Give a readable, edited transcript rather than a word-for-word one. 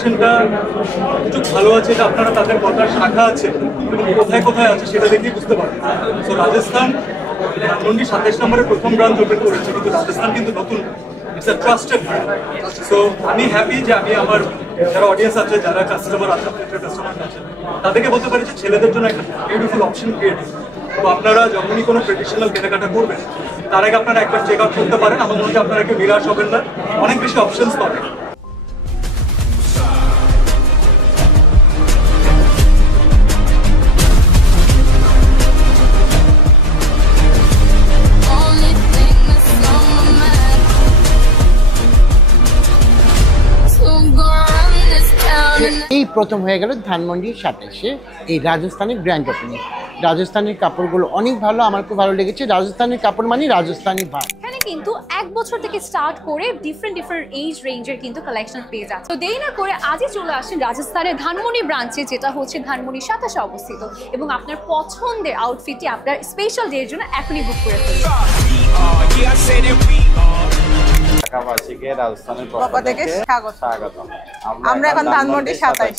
রেপুটেশনটা একটু ভালো আছে, এটা আপনারা তাদের কথার শাখা আছে এবং কোথায় কোথায় আছে সেটা দেখেই বুঝতে পারেন। সো রাজস্থান ধানমন্ডি 27 নম্বরে প্রথম ব্রাঞ্চ ওপেন করেছে, কিন্তু রাজস্থান কিন্তু নতুন, it's a trusted brand. So আমি হ্যাপি যে আমি আমার যারা অডিয়েন্স আছে, যারা কাস্টমার আছে, কাস্টমার আছে, তাদেরকে বলতে পারি যে ছেলেদের জন্য একটা বিউটিফুল অপশন ক্রিয়েট। তো আপনারা যখনই কোনো ট্রেডিশনাল কেনাকাটা করবেন তার আগে আপনারা একবার চেক আউট করতে পারেন। আমার মনে হয় আপনারা কেউ নিরাশ হবেন না, অনেক বেশি অপশনস পাবেন। এই প্রথম হয়ে গেল ধানমন্ডির 27-এ এই রাজস্থানের গ্র্যান্ড ওপেনিং। রাজস্থানের কাপড়গুলো অনেক ভালো, আমার খুব ভালো লেগেছে। রাজস্থানের কাপড় মানে রাজস্থানী ভাব। এখানে কিন্তু 1 বছর থেকে স্টার্ট করে ডিফারেন্ট এজ রেঞ্জের কিন্তু কালেকশন পেয়ে যাচ্ছে। তো দেরি না করে আজই চলে আসেন রাজস্থানের ধানমন্ডি ব্রাঞ্চে, যেটা হচ্ছে ধানমন্ডি 27-এ অবস্থিত, এবং আপনার পছন্দের আউটফিটটি আপনার স্পেশাল ডে এর জন্য এখনই বুক করে ফেলুন। ঢাকাবাসীকে রাজস্থানের পক্ষ থেকে স্বাগত। স্বাগতম। আমরা এখন ধানমন্ডি 27।